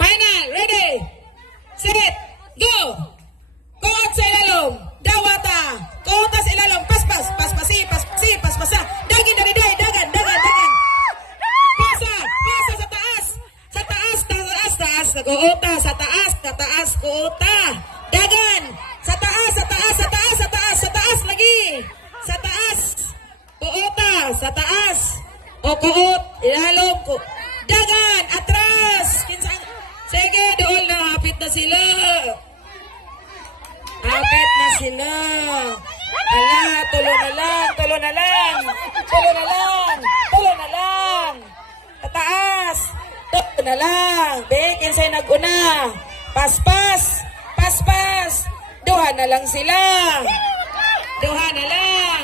Final, ready, set, go! Kuot sa ilalom, dawata, kuota sa ilalom, paspas, paspasi, paspasi, paspasa, dagin, dadiday, dagan, dagan, dagan. Pasa, pasa sa taas, sa taas, taas, taas, kuota, sa taas, kuota, dagan, sa taas, sa taas, sa taas, sa taas, sa taas, lagi, sa taas, kuota, sa taas, o kuot, ilalom, ko, dagan, atras, kinsang, sige, doon na, hapit na sila. Hapit na sila. Ala, tulo na lang, tulo na lang, tulo na lang, tulo na lang. Tataas, tulo na lang. Be, kinsay nag-una. Paspas, paspas. Duha na lang sila. Duha na lang.